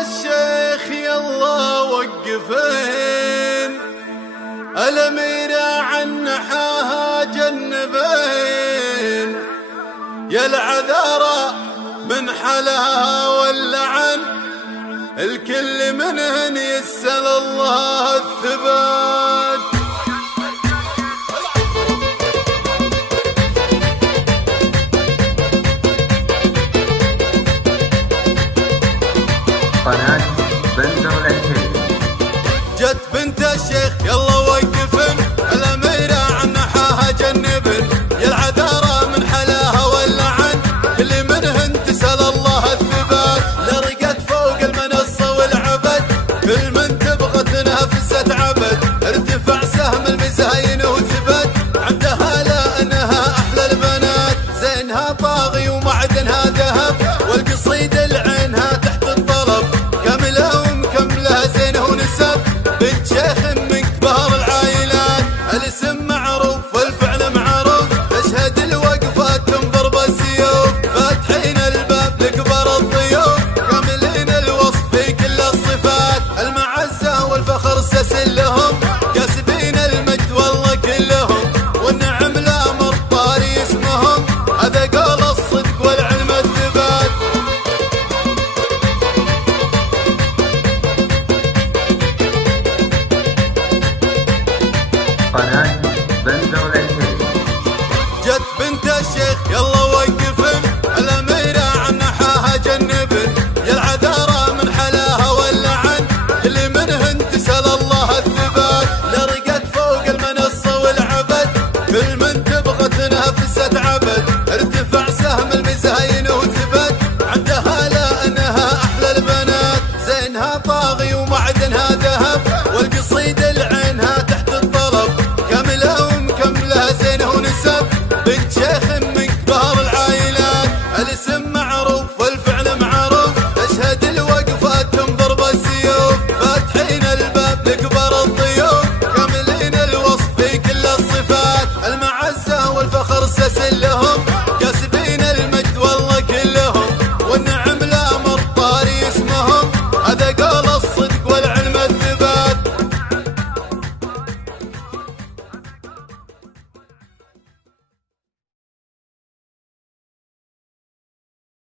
الشيخ يلا وقفين، الأميرة عن نحاها جنبين، يا العذارى من حلاها واللعن، الكل منهن يسأل الله الثبات. قناة بندر العتيبي. جت بنت الشيخ يلا وقفن، الأميرة عن نحاها جنبن، يا العذارى من حلاها واللعن، كل منهن تسأل الله الثبات. لرقت فوق المنصة والعبد، كل من تبغى تنافست عبد، ارتفع سهم المزاين وثبت، عندها لأنها أحلى البنات، زينها طاغي ومعدنها ذهب، والقصيد العينها تحت الطلب، كاملة ومكملة زين ونسب، بنت شيخ من كبار العائلات، الاسم معروف والفعل معروف، تشهد الوقفات تنظر بالسيوف، فاتحين الباب لكبار الضيوف، كاملين الوصف في كل الصفات، المعزة والفخر سلسل لهم، كاسبين المجد والله كلهم، والنعم لا مرطاري اسمهم، هذا قول الصدق والعلم الثبات. قناة بندر العتيبي. جت بنت الشيخ يلا